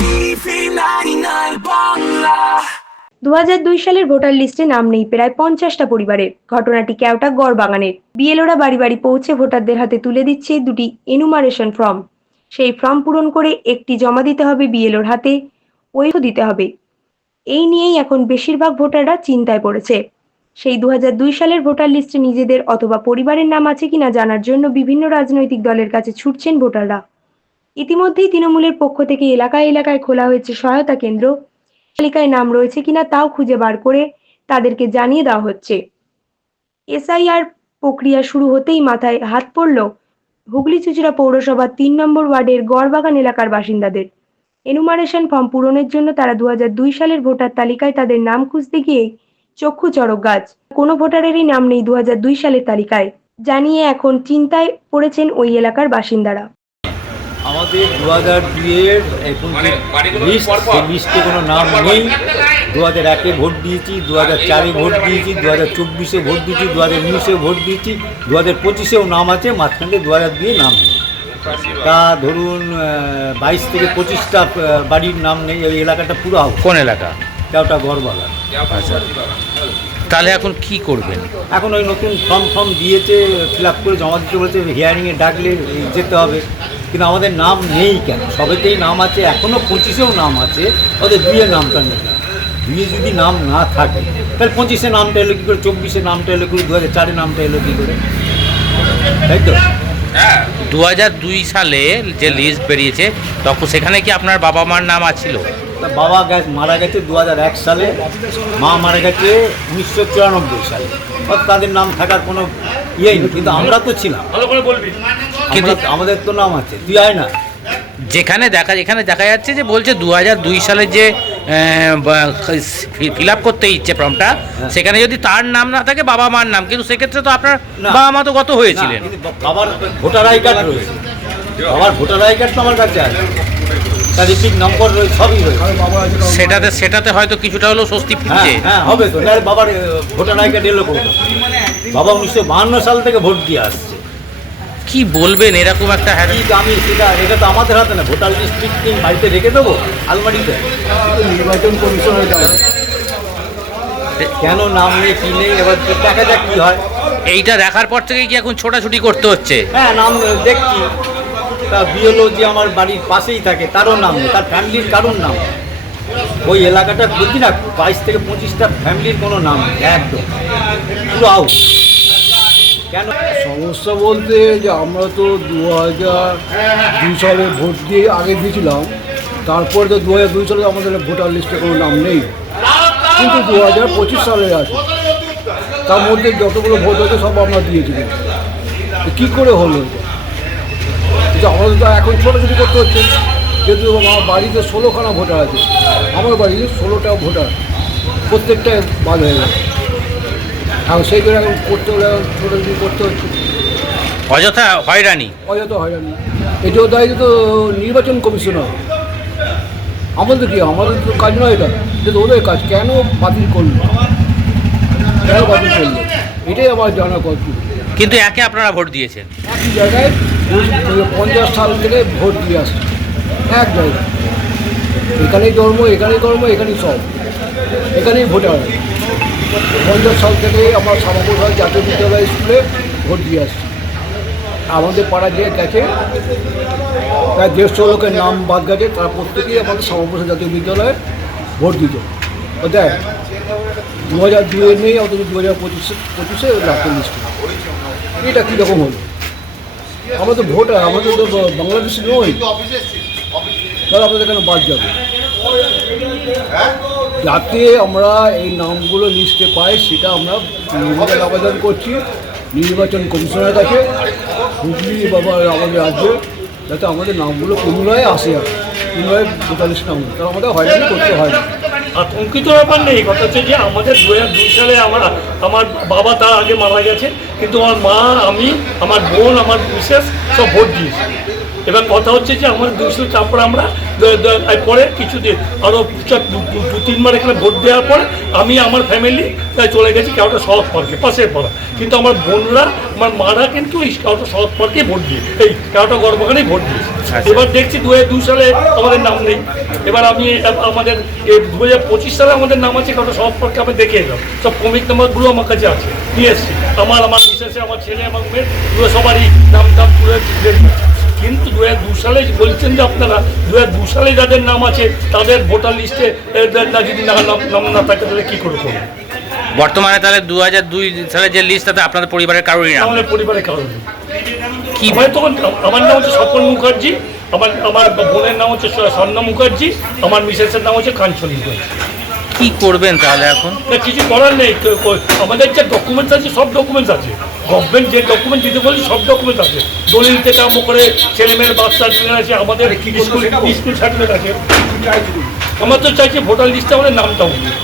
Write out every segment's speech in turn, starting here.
TV 99 Bangla দু সালের voter লিস্টে নাম নেই প্রায় পঞ্চাশটা পরিবারের ঘটনাটি কেওটা গড় বাগানের বিএলওরা বাড়ি বাড়ি পৌঁছে ভোটারদের হাতে তুলে দিচ্ছে দুটি এনুমারেশন ফর্ম সেই ফর্ম পূরণ করে একটি জমা দিতে হবে বিএলওর হাতে, ওইও দিতে হবে। এই নিয়েই এখন বেশিরভাগ ভোটাররা চিন্তায় পড়েছে। সেই দু হাজার দুই সালের ভোটার লিস্টে নিজেদের অথবা পরিবারের নাম আছে কিনা জানার জন্য বিভিন্ন রাজনৈতিক দলের কাছে ছুটছেন ভোটাররা। ইতিমধ্যেই তৃণমূলের পক্ষ থেকে এলাকায় এলাকায় খোলা হয়েছে সহায়তা কেন্দ্র। তালিকায় নাম রয়েছে কিনা তাও খুঁজে বার করে তাদেরকে জানিয়ে দেওয়া হচ্ছে। এসআইআর প্রক্রিয়া শুরু হতেই মাথায় হাত পড়ল হুগলি চুচুড়া পৌরসভার তিন নম্বর ওয়ার্ডের গড়বাগান এলাকার বাসিন্দাদের। এনুমারেশন ফর্ম পূরণের জন্য তারা দু হাজার দুই সালের ভোটার তালিকায় তাদের নাম খুঁজতে গিয়ে চক্ষু চড়ক গাছ। কোনো ভোটারেরই নাম নেই দু হাজার দুই সালের তালিকায়। জানিয়ে এখন চিন্তায় পড়েছেন ওই এলাকার বাসিন্দারা। আমাদের দু হাজার দুইয়ের এখন লিস্ট সেই লিস্টে কোনো নাম নেই দু হাজার একে ভোট দিয়েছি দু হাজার চারে ভোট দিয়েছি দু হাজার চব্বিশে ভোট দিয়েছি দু হাজার উনিশে ভোট দিয়েছি দু হাজার পঁচিশেও নাম আছে মাঝখানে দু হাজার দুয়ে নাম নেই। তা ধরুন বাইশ থেকে পঁচিশটা বাড়ির নাম নেই ওই এলাকাটা পুরো কোন এলাকা? কেউটা গড়বাগান। আচ্ছা। তাহলে এখন কি করবেন? এখন ওই নতুন ফর্ম ফর্ম দিয়েছে ফিল আপ করে জমা দিতে বলেছে হিয়ারিংয়ে ডাকলে যেতে হবে। কিন্তু আমাদের নাম নেই কেন? সবেতেই নাম আছে এখনও পঁচিশেও নাম আছে ওদের দুইয়ের নামটা নেই। দুইয়ে যদি নাম না থাকে তাহলে পঁচিশে নামটা এলো কী করে? চব্বিশে নামটা এলো কী করে? দু হাজার চারে নামটা এলো কী করে? তাই তো? দু দুই সালে যে লিস্ট বেরিয়েছে তখন সেখানে কি আপনার বাবা মার নাম আছিল? তা বাবা গেছে মারা গেছে দু এক সালে। মা মারা গেছে উনিশশো চুরানব্বই সালে। তাদের নাম থাকার কোনো ইয়েই নেই কিন্তু আমরা তো ছিলাম। কিন্তু আমাদের তো নাম আছে তুই আয় না। যেখানে দেখা এখানে দেখা যাচ্ছে যে বলছে দু দুই সালে যে ফিল আপ করতে ইচ্ছে ফর্মটা সেখানে যদি তার নাম না থাকে বাবা মার নাম। কিন্তু সেক্ষেত্রে তো আপনার বাবা মা তো গত হয়েছিলেন। বাবার ভোটার আই কার্ড রয়েছে। বাবার ভোটার আই কার্ড তো আমার কাছে আছে। তার রিপিট নম্বর রয়েছে সবই রয়েছে। সেটাতে সেটাতে হয়তো কিছুটা হলেও স্বস্তি হ্যাঁ ফিরছে। হ্যাঁ হবে তো। নাহলে বাবার ভোটার আই কার্ড এলো বাবা উনিশশো বাহান্ন সাল থেকে ভোট দিয়ে আসছে। কি বলবেন? এরকম একটা হ্যাঁ আমি সেটা এটা তো আমাদের হাতে না। ভোটার লিস্ট বাড়িতে রেখে দেবো আলমারিতে। নির্বাচন কমিশনের কেন নাম নেই কি নেই? এবার দেখা যাক কি হয়। এইটা দেখার পর থেকে কি এখন ছোটাছুটি করতে হচ্ছে? হ্যাঁ নাম দেখছি। তা বিএলও যে আমার বাড়ির পাশেই থাকে, তারও নাম নেই, তার ফ্যামিলির কারোর নাম? ওই এলাকাটা বলছি না, বাইশ থেকে পঁচিশটা ফ্যামিলির কোনো নাম নেই, একদম। পুরো আউট কেন? সমস্যা বলতে যে আমরা তো দু হাজার দুই সালে ভোট দিয়ে আগে দিয়েছিলাম, তারপরে তো দু হাজার দুই সালে আমাদের ভোটার লিস্টে কোনো নাম নেই। কিন্তু দু হাজার পঁচিশ সালে আছে তার মধ্যে যতগুলো ভোট হয়েছে সব আমরা দিয়েছিলাম। কী করে হলো? এটা? কিন্তু আমাদের তো এখন ছোটাছুটি করতে হচ্ছে যেহেতু আমার বাড়িতে ষোলোখানা ভোটার আছে আমার বাড়িতে ষোলোটা ভোটার প্রত্যেকটাই বাদ হয়ে গেছে। এখন সেই করে এখন করতে হলে এখন ছোটাছুটি করতে হচ্ছে। অযথা হয়রানি। অযথা হয়রানি। এটাও দায়িত্ব তো নির্বাচন কমিশনার। আমাদের কি আমাদের তো কাজ নয় এটা এটা তো ওদের কাজ কেন বাতিল করল? কেন বাতিল করল? এটাই আমার জানা কথা। কিন্তু একে আপনারা ভোট দিয়েছেন। একই জায়গায় পঞ্চাশ সাল থেকে ভোট দিয়ে আসছে। এক জায়গায়। এখানেই ধর্ম এখানেই ধর্ম, এখানেই সব। এখানেই ভোটার পঞ্চাশ সাল থেকে আমার শ্যামাপ্রসাদ জাতীয় বিদ্যালয় স্কুলে ভোট দিয়ে আসছি। আমাদের পাড়া যে গেছে, প্রায় দেড়শো লোকের নাম বাদ গেছে, তারা প্রত্যেকেই আমাদের শ্যামাপ্রসাদ জাতীয় বিদ্যালয়ে ভোট দিত। দেখ দু হাজার দুয়ে নেই অথচ দু হাজার পঁচিশে পঁচিশে রাখতে লিস্টে এটা কীরকম হলো? আমরা তো ভোটার আমাদের তো ব- বাংলাদেশি নই। তাহলে আমাদের কেন বাদ যাবে? যাতে আমরা এই নামগুলো লিস্টে পাই, সেটা আমরা নির্বাচন আবেদন করছি, নির্বাচন কমিশনের কাছে, হুগলি বাবা আমাদের রাজ্যে যাতে আমাদের নামগুলো পুনরায় আসে আর ভোটার লিস্ট নাম তাহলে আমাদের হয়রানি করতে হয় না। আতঙ্কিত ব্যাপার নেই, কথা হচ্ছে যে আমাদের দু হাজার দুই সালে আমার আমার বাবা তার আগে মারা গেছে, কিন্তু আমার মা, আমি, আমার বোন, আমার মিসেস সব ভোট দিয়েছি। এবার কথা হচ্ছে যে আমাদের দুইশো তারপর আমরা পরে কিছু দিন আরও দু তিনবার এখানে ভোট দেওয়ার পর আমি আমার ফ্যামিলি চলে গেছি কেউটা সহজ পার্কে পাশের পাড়া। কিন্তু আমার বোনরা আমার মারা কিন্তু এই কেউটা সহজ পার্কে ভোট দিয়ে এই কেউটা গর্বখানেই ভোট দিয়ে এবার দেখছি দু হাজার দুই সালে আমাদের নাম নেই। এবার আমি আমাদের দু হাজার পঁচিশ সালে আমাদের নাম আছে কারণ সব পক্ষে আমি দেখে এলাম। সব কমিক নাম্বারগুলো আমার কাছে আছে নিয়ে এসছি। আমার আমার বিশেষে আমার ছেলে আমার পুরো সবারই নাম টাম তুলে দিয়েছি। কিন্তু দু হাজার দু সালে বলছেন যে আপনারা দু হাজার দু সালে যাদের নাম আছে তাদের ভোটার লিস্টে না যদি না নাম না থাকে তাহলে কী করে করবে? বর্তমানে তাহলে দু হাজার দুই সালের যে লিস্ট তাতে আপনাদের পরিবারের কারোরই নাম? নেই। আমাদের পরিবারের কারণে কি আমার তখন আমার নাম হচ্ছে স্বপন মুখার্জি আমার আমার বোনের নাম হচ্ছে স্বর্ণা মুখার্জি আমার মিসেসের নাম হচ্ছে কাঞ্চনী মুখার্জি। কি করবেন তাহলে এখন? কিছু করার নেই। আমাদের যে ডকুমেন্টস আছে সব ডকুমেন্টস আছে। গভর্নমেন্ট যে ডকুমেন্ট দিতে বলি সব ডকুমেন্টস আছে। দলিল থেকে আরম্ভ করে ছেলেমেয়ের বার্থ সার্টিফিকেট আছে আমাদের স্কুল স্কুল সার্টিফিকেট আছে। আমার তো চাইছি ভোটার লিস্টে আমাদের নামটা উঠুক।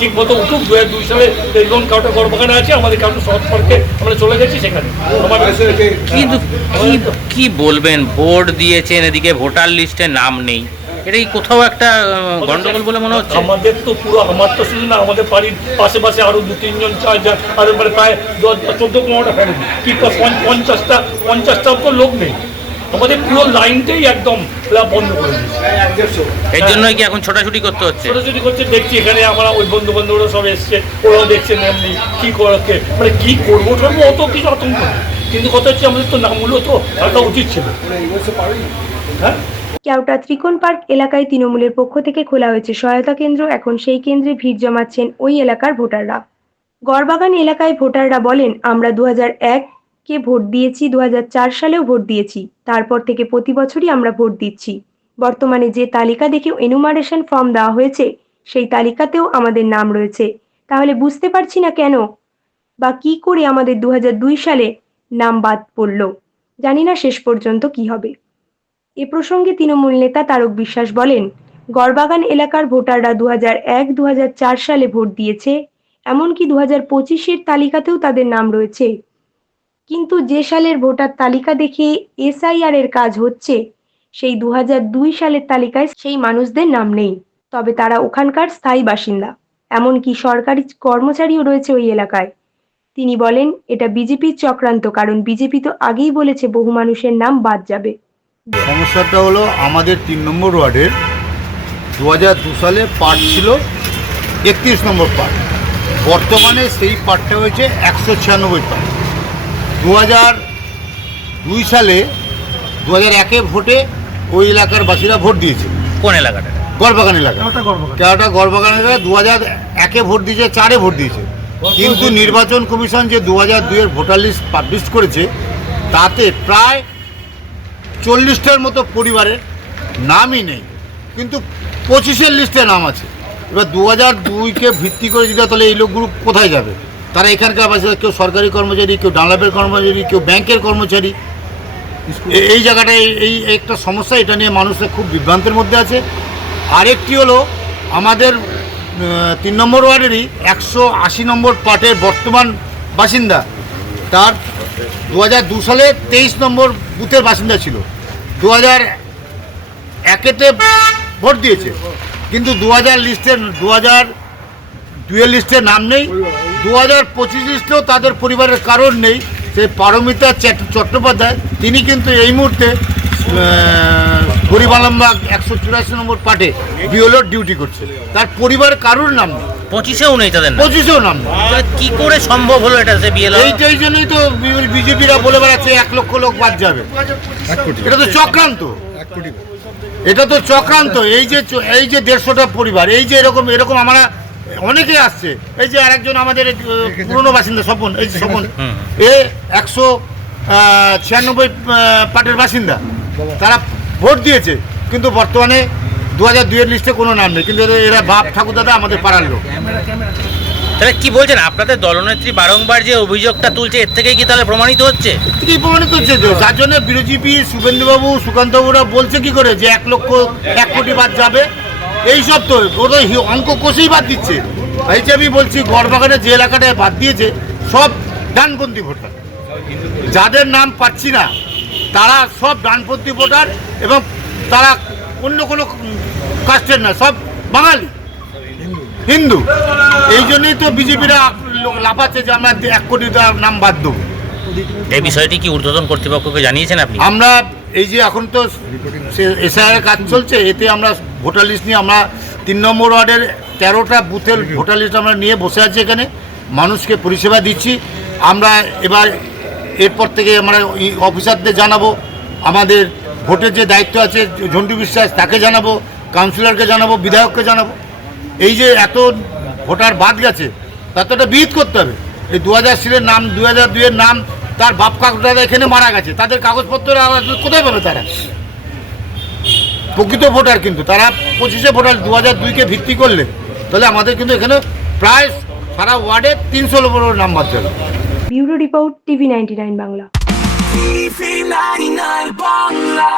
ঠিক মতো উঠুক দু হাজার দুই সালে লোন কাউটা গর্বখানে আছে আমাদের কাউটা সহজ পার্কে আমরা চলে গেছি সেখানে। আমার কিন্তু কি কি বলবেন? ভোট দিয়েছেন এদিকে ভোটার লিস্টে নাম নেই। এটা কি কোথাও একটা গন্ডগোল বলে মনে হচ্ছে? আমাদের তো পুরো আমার তো শুধু না আমাদের বাড়ির পাশে পাশে আরও দু তিনজন চার জন আরও মানে প্রায় দশ চোদ্দ পনেরোটা ফ্যামিলি কি পঞ্চাশটা পঞ্চাশটা তো লোক নেই। আমাদের পুরো লাইনটাই একদম বন্ধ করে দিয়েছে। এর জন্যই কি এখন ছোটাছুটি করতে হচ্ছে? ছোটাছুটি করছে দেখছি এখানে আমরা ওই বন্ধু বান্ধবরা সব এসছে ওরাও দেখছে এমনি কি করছে মানে কি করব টরবো অত কিছু আতঙ্ক। কিন্তু কথা হচ্ছে আমাদের তো নামগুলো তো থাকা উচিত ছিল। হ্যাঁ? কেওটা ত্রিকোণ পার্ক এলাকায় তৃণমূলের পক্ষ থেকে খোলা হয়েছে সহায়তা কেন্দ্র। এখন সেই কেন্দ্রে ভিড় জমাচ্ছেন ওই এলাকার ভোটাররা। গড়বাগান এলাকায় ভোটাররা বলেন, আমরা দু হাজার এক কে ভোট দিয়েছি দু হাজার চার সালেও ভোট দিয়েছি। তারপর থেকে প্রতি বছরই আমরা ভোট দিচ্ছি। বর্তমানে যে তালিকা দেখে এনুমারেশন ফর্ম দেওয়া হয়েছে, সেই তালিকাতেও আমাদের নাম রয়েছে। তাহলে বুঝতে পারছি না কেন বা কি করে আমাদের দু হাজার দুই সালে নাম বাদ পড়ল? জানি না শেষ পর্যন্ত কি হবে। এ প্রসঙ্গে তৃণমূল নেতা তারক বিশ্বাস বলেন, গড়বাগান এলাকার ভোটাররা দু এক দু সালে ভোট দিয়েছে, এমনকি দু হাজার পঁচিশের তালিকাতেও তাদের নাম রয়েছে। কিন্তু যে সালের ভোটার তালিকা দেখে এসআইআর এর কাজ হচ্ছে, সেই দু দুই সালের তালিকায় সেই মানুষদের নাম নেই। তবে তারা ওখানকার স্থায়ী বাসিন্দা, এমনকি সরকারি কর্মচারীও রয়েছে ওই এলাকায়। তিনি বলেন, এটা বিজেপির চক্রান্ত, কারণ বিজেপি তো আগেই বলেছে বহু মানুষের নাম বাদ যাবে। সমস্যাটা হলো আমাদের তিন নম্বর ওয়ার্ডের দু হাজার দু সালে পার্ট ছিল একত্রিশ নম্বর পার্ট বর্তমানে সেই পার্টটা হয়েছে একশো ছিয়ানব্বই পার্ট দু হাজার দুই সালে দু হাজার একে ভোটে ওই এলাকার বাসীরা ভোট দিয়েছে। কোন এলাকাটা? গড়বাগান এলাকা। কেওটা গড়বাগান? এলাকা? দু হাজার একে ভোট দিয়েছে চারে ভোট দিয়েছে। কিন্তু নির্বাচন কমিশন যে দু হাজার দুইয়ের ভোটার লিস্ট পাবলিশ করেছে তাতে প্রায় চল্লিশটার মতো পরিবারের নামই নেই। কিন্তু পঁচিশের লিস্টে নাম আছে। এবার দু হাজার দুইকে ভিত্তি করে যেটা তাহলে এই লোকগুলো কোথায় যাবে? তারা এখানকার বাসিন্দা কেউ সরকারি কর্মচারী, কেউ ডানলাপের কর্মচারী, কেউ ব্যাংকের কর্মচারী। এই জায়গাটায় এই- এই একটা সমস্যা, এটা নিয়ে মানুষরা খুব বিভ্রান্তের মধ্যে আছে। আরেকটি হলো, আমাদের তিন নম্বর ওয়ার্ডেরই একশো আশি নম্বর পার্টের বর্তমান বাসিন্দা। তার দু হাজার দু সালে তেইশ নম্বর বুথের বাসিন্দা ছিল। দু হাজার একেতে ভোট দিয়েছে। কিন্তু দু হাজার লিস্টে দু হাজার দুয়ের লিস্টে নাম নেই। দু হাজার পঁচিশ লিস্টেও তাদের পরিবারের কারণ নেই। সেই পারমিতা চট্ট- চট্টোপাধ্যায়, তিনি কিন্তু এই মুহূর্তে গরিব একশো চুরাশি নম্বর পার্টে বিওলোর ডিউটি করছে। তার পরিবার কারোর নাম নেই। পঁচিশেও নেই তাদের পঁচিশেও নাম কি করে সম্ভব হলো এটা যে বিএলআর এইটাই জন্যই তো বিজেপিরা বলে বেড়াচ্ছে এক লক্ষ লোক বাদ যাবে। এটা তো চক্রান্ত। এটা তো চক্রান্ত। এই যে এই যে দেড়শোটা পরিবার এই যে এরকম এরকম আমরা অনেকে আসছে। এই যে আরেকজন আমাদের পুরনো বাসিন্দা স্বপন এই যে স্বপন এ একশো আহ, ছিয়ানব্বই আহ, পার্টের বাসিন্দা। তারা ভোট দিয়েছে কিন্তু বর্তমানে দু হাজার দুইয়ের লিস্টে কোনো নাম নেই কিন্তু এরা- বাপ ঠাকুর দাদা আমাদের পাড়ার লোক। তাহলে কি বলছেন আপনাদের দলনেত্রী বারংবার যে অভিযোগটা তুলছে এর থেকেই কি তাহলে প্রমাণিত হচ্ছে? থেকেই প্রমাণিত হচ্ছে তো? যার জন্য বিরোজীপি শুভেন্দুবাবু সুকান্তবাবুরা বলছে কি করে যে এক লক্ষ এক কোটি বাদ যাবে? এই সব তো ও তো হি- অঙ্ক কষেই বাদ দিচ্ছে। এই যে আমি বলছি গড়বাগানে যে এলাকাটায় বাদ দিয়েছে সব ডানপন্থী ভোটার। যাদের নাম পাচ্ছি না তারা সব ডানপন্থী ভোটার এবং তারা অন্য কোনো কাস্টের না সব বাঙালি। হিন্দু। এই জন্যই তো বিজেপিরা লাফাচ্ছে যে আমরা এক কোটি টাকার নাম বাদ দেবো। এই বিষয়টি কি ঊর্ধ্বতন কর্তৃপক্ষকে জানিয়েছেন আপনি? আমরা এই যে এখন তো এসআইআর কাজ চলছে এতে আমরা ভোটার লিস্ট নিয়ে আমরা তিন নম্বর ওয়ার্ডের তেরোটা বুথের ভোটার লিস্ট আমরা নিয়ে বসে আছি এখানে। মানুষকে পরিষেবা দিচ্ছি। আমরা এবার এরপর থেকে আমরা অফিসারদের জানাব। আমাদের ভোটের যে দায়িত্ব আছে, ঝন্টু বিশ্বাস তাকে জানাব, কাউন্সিলরকে জানাব, বিধায়ককে জানাব। এই যে এত ভোটার বাদ গেছে, তার তো একটা বিহিত করতে হবে। এই দু হাজার সিলের নাম দু হাজার দুইয়ের নাম, তার বাপ কাকুরা এখানে মারা গেছে। তাদের কাগজপত্র কোথায় পাবে তারা? প্রকৃত ভোটার কিন্তু, তারা পঁচিশে ভোটার দু হাজার দুইকে ভিত্তি করলে, তাহলে আমাদের কিন্তু এখানে প্রায় সারা ওয়ার্ডে তিনশো নাম বাদ যাবে। Bureau report, TV ninety nine Bangla. TV 99 Bangla